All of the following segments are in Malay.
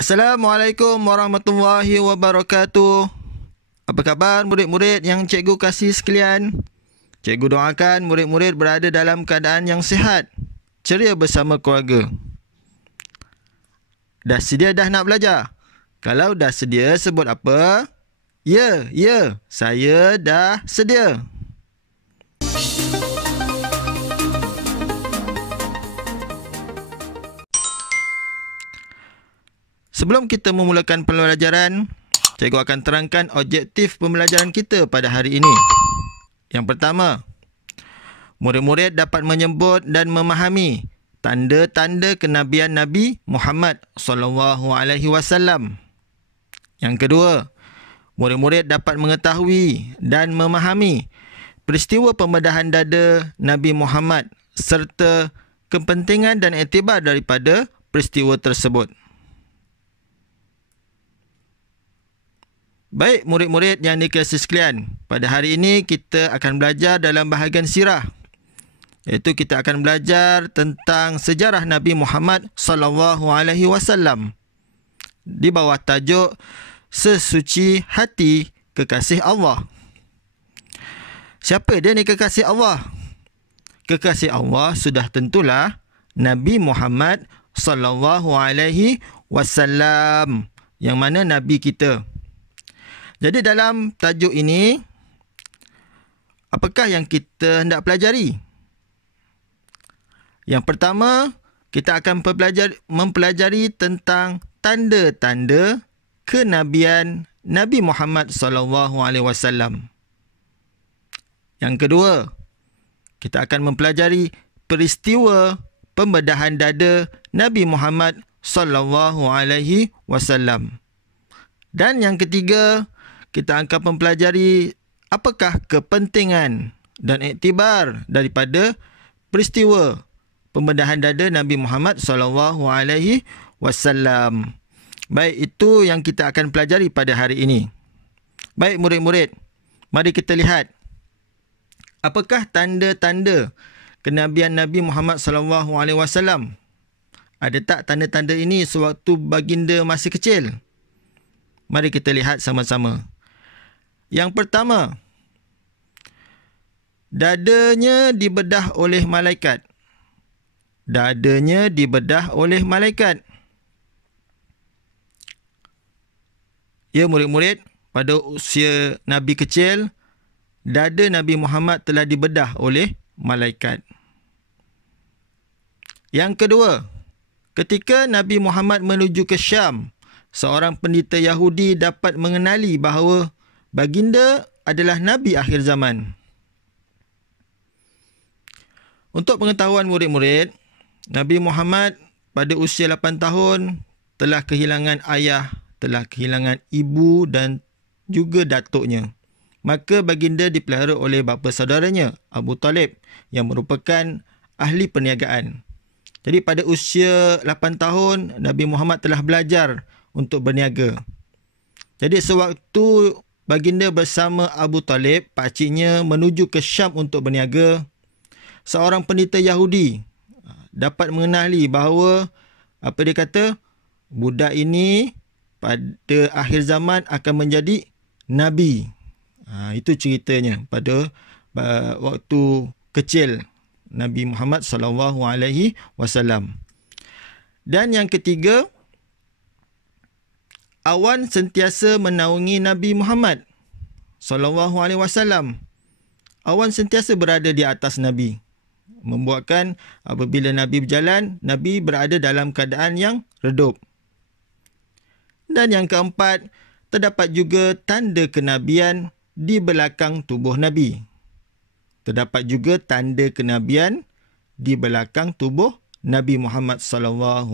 Assalamualaikum warahmatullahi wabarakatuh. Apa khabar murid-murid yang cikgu kasih sekalian? Cikgu doakan murid-murid berada dalam keadaan yang sihat, ceria bersama keluarga. Dah sedia dah nak belajar? Kalau dah sedia sebut apa? Ya, saya dah sedia. Sebelum kita memulakan pembelajaran, cikgu akan terangkan objektif pembelajaran kita pada hari ini. Yang pertama, murid-murid dapat menyebut dan memahami tanda-tanda kenabian Nabi Muhammad SAW. Yang kedua, murid-murid dapat mengetahui dan memahami peristiwa pembedahan dada Nabi Muhammad serta kepentingan dan iktibar daripada peristiwa tersebut. Baik murid-murid yang dikasihi sekalian, pada hari ini kita akan belajar dalam bahagian sirah, iaitu kita akan belajar tentang sejarah Nabi Muhammad SAW di bawah tajuk Sesuci Hati Kekasih Allah. Siapa dia ni kekasih Allah? Kekasih Allah sudah tentulah Nabi Muhammad SAW, yang mana Nabi kita. Jadi dalam tajuk ini, apakah yang kita hendak pelajari? Yang pertama, kita akan mempelajari tentang tanda-tanda kenabian Nabi Muhammad SAW. Yang kedua, kita akan mempelajari peristiwa pembedahan dada Nabi Muhammad SAW. Dan yang ketiga, kita akan mempelajari apakah kepentingan dan iktibar daripada peristiwa pembedahan dada Nabi Muhammad SAW. Baik, itu yang kita akan pelajari pada hari ini. Baik murid-murid, mari kita lihat apakah tanda-tanda kenabian Nabi Muhammad SAW. Ada tak tanda-tanda ini sewaktu baginda masih kecil? Mari kita lihat sama-sama. Yang pertama, dadanya dibedah oleh malaikat. Dadanya dibedah oleh malaikat. Ya murid-murid, pada usia Nabi kecil, dada Nabi Muhammad telah dibedah oleh malaikat. Yang kedua, ketika Nabi Muhammad menuju ke Syam, seorang pendeta Yahudi dapat mengenali bahawa baginda adalah Nabi akhir zaman. Untuk pengetahuan murid-murid, Nabi Muhammad pada usia 8 tahun telah kehilangan ayah, telah kehilangan ibu dan juga datuknya. Maka baginda dipelihara oleh bapa saudaranya, Abu Talib, yang merupakan ahli perniagaan. Jadi pada usia 8 tahun, Nabi Muhammad telah belajar untuk berniaga. Jadi sewaktu baginda bersama Abu Talib, pakciknya, menuju ke Syam untuk berniaga, seorang pendeta Yahudi dapat mengenali bahawa, apa dia kata, budak ini pada akhir zaman akan menjadi Nabi. Itu ceritanya pada waktu kecil Nabi Muhammad SAW. Dan yang ketiga, awan sentiasa menaungi Nabi Muhammad SAW. Awan sentiasa berada di atas Nabi, membuatkan apabila Nabi berjalan, Nabi berada dalam keadaan yang redup. Dan yang keempat, terdapat juga tanda kenabian di belakang tubuh Nabi. Terdapat juga tanda kenabian di belakang tubuh Nabi Muhammad SAW.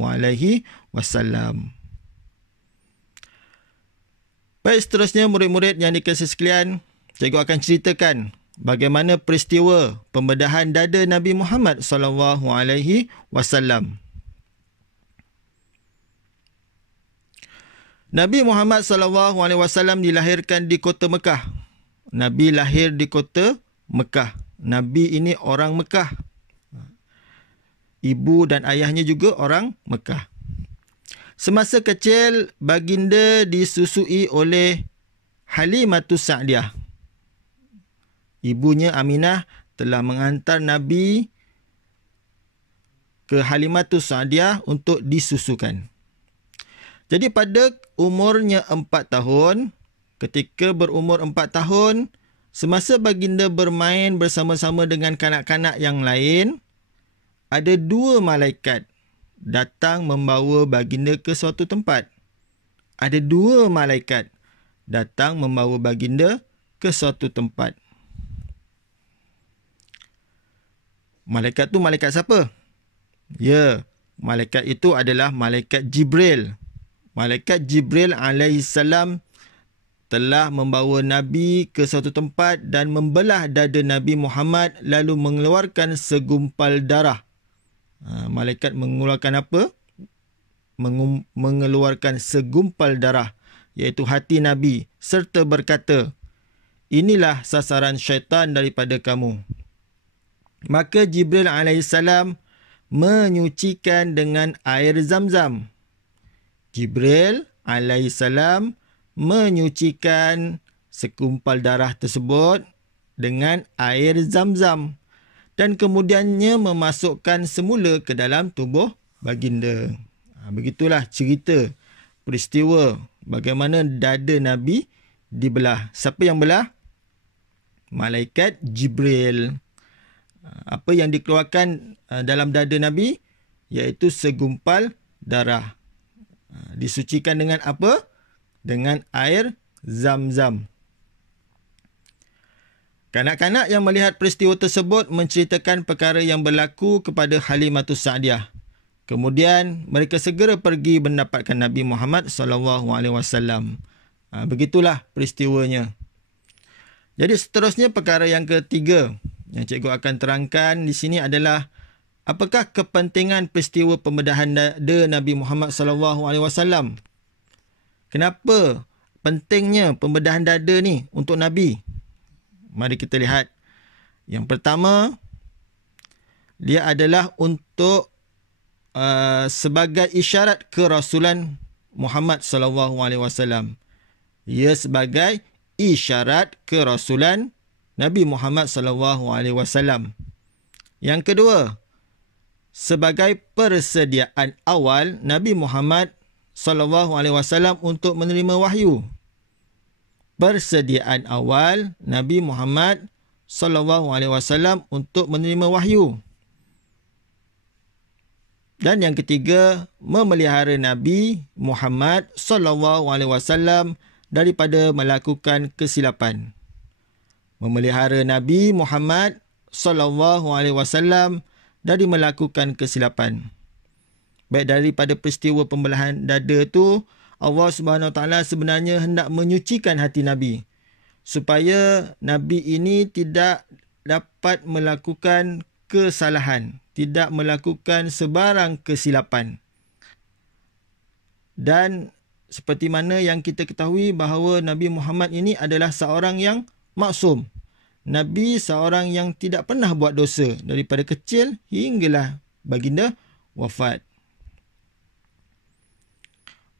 Baik, seterusnya murid-murid yang dikasihi sekalian, cikgu akan ceritakan bagaimana peristiwa pembedahan dada Nabi Muhammad SAW. Nabi Muhammad SAW dilahirkan di kota Mekah. Nabi lahir di kota Mekah. Nabi ini orang Mekah. Ibu dan ayahnya juga orang Mekah. Semasa kecil, baginda disusui oleh Halimatus Sa'diyah. Ibunya Aminah telah mengantar Nabi ke Halimatus Sa'diyah untuk disusukan. Jadi pada umurnya 4 tahun, ketika berumur 4 tahun, semasa baginda bermain bersama-sama dengan kanak-kanak yang lain, ada 2 malaikat datang membawa baginda ke suatu tempat. Ada 2 malaikat datang membawa baginda ke suatu tempat. Malaikat tu malaikat siapa? Ya, malaikat itu adalah malaikat Jibril. Malaikat Jibril alaihissalam telah membawa Nabi ke suatu tempat dan membelah dada Nabi Muhammad lalu mengeluarkan segumpal darah. Malaikat mengeluarkan apa? Mengeluarkan segumpal darah, iaitu hati Nabi, serta berkata, "Inilah sasaran syaitan daripada kamu." Maka Jibril alaihissalam menyucikan dengan air Zam-Zam. Jibril alaihissalam menyucikan segumpal darah tersebut dengan air Zam-Zam dan kemudiannya memasukkan semula ke dalam tubuh baginda. Begitulah cerita peristiwa bagaimana dada Nabi dibelah. Siapa yang belah? Malaikat Jibril. Apa yang dikeluarkan dalam dada Nabi? Iaitu segumpal darah. Disucikan dengan apa? Dengan air Zam-Zam. Kanak-kanak yang melihat peristiwa tersebut menceritakan perkara yang berlaku kepada Halimatus Sa'diyah. Kemudian mereka segera pergi mendapatkan Nabi Muhammad SAW. Begitulah peristiwanya. Jadi seterusnya perkara yang ketiga yang cikgu akan terangkan di sini adalah apakah kepentingan peristiwa pembedahan dada Nabi Muhammad SAW? Kenapa pentingnya pembedahan dada ni untuk Nabi? Mari kita lihat. Yang pertama, dia adalah untuk sebagai isyarat kerasulan Muhammad SAW. Ia sebagai isyarat kerasulan Nabi Muhammad SAW. Yang kedua, sebagai persediaan awal Nabi Muhammad SAW untuk menerima wahyu. Persediaan awal Nabi Muhammad SAW untuk menerima wahyu. Dan yang ketiga, memelihara Nabi Muhammad SAW daripada melakukan kesilapan. Memelihara Nabi Muhammad SAW dari melakukan kesilapan. Baik daripada peristiwa pembelahan dada tu, Allah SWT sebenarnya hendak menyucikan hati Nabi supaya Nabi ini tidak dapat melakukan kesalahan, tidak melakukan sebarang kesilapan. Dan seperti mana yang kita ketahui bahawa Nabi Muhammad ini adalah seorang yang maksum. Nabi seorang yang tidak pernah buat dosa daripada kecil hinggalah baginda wafat.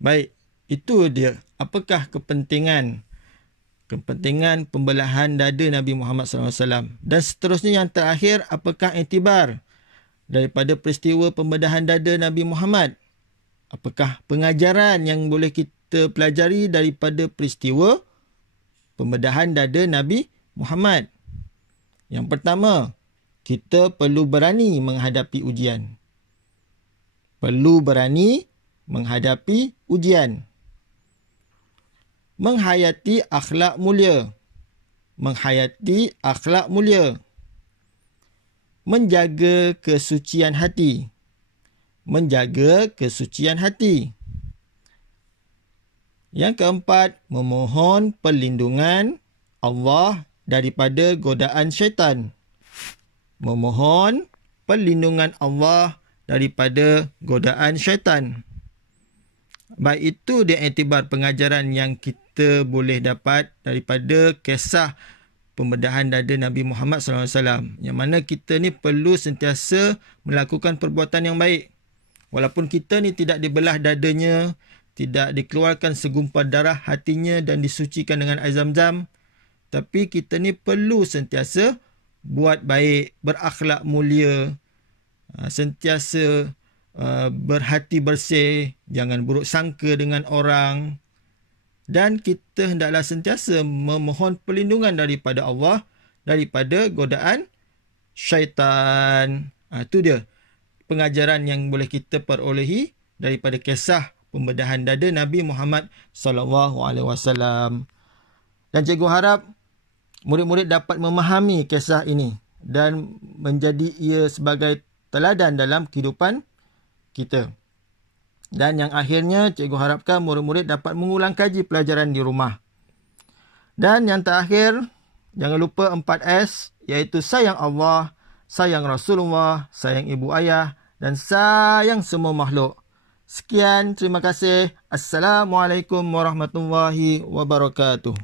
Baik, itu dia. Apakah kepentingan pembelahan dada Nabi Muhammad SAW? Dan seterusnya yang terakhir, apakah iktibar daripada peristiwa pembedahan dada Nabi Muhammad? Apakah pengajaran yang boleh kita pelajari daripada peristiwa pembedahan dada Nabi Muhammad? Yang pertama, kita perlu berani menghadapi ujian. Perlu berani menghadapi ujian. Menghayati akhlak mulia. Menghayati akhlak mulia. Menjaga kesucian hati. Menjaga kesucian hati. Yang keempat, memohon perlindungan Allah daripada godaan syaitan. Memohon perlindungan Allah daripada godaan syaitan. Baik, itu dia iktibar pengajaran yang kita boleh dapat daripada kisah pembedahan dada Nabi Muhammad SAW. Yang mana kita ni perlu sentiasa melakukan perbuatan yang baik. Walaupun kita ni tidak dibelah dadanya, tidak dikeluarkan segumpal darah hatinya dan disucikan dengan air Zam-Zam, tapi kita ni perlu sentiasa buat baik, berakhlak mulia, sentiasa berhati bersih, jangan buruk sangka dengan orang. Dan kita hendaklah sentiasa memohon perlindungan daripada Allah, daripada godaan syaitan. Itu dia pengajaran yang boleh kita perolehi daripada kisah pembedahan dada Nabi Muhammad SAW. Dan cikgu harap murid-murid dapat memahami kisah ini dan menjadi ia sebagai teladan dalam kehidupan kita. Dan yang akhirnya, cikgu harapkan murid-murid dapat mengulang kaji pelajaran di rumah. Dan yang terakhir, jangan lupa 4S, iaitu sayang Allah, sayang Rasulullah, sayang ibu ayah, dan sayang semua makhluk. Sekian, terima kasih. Assalamualaikum warahmatullahi wabarakatuh.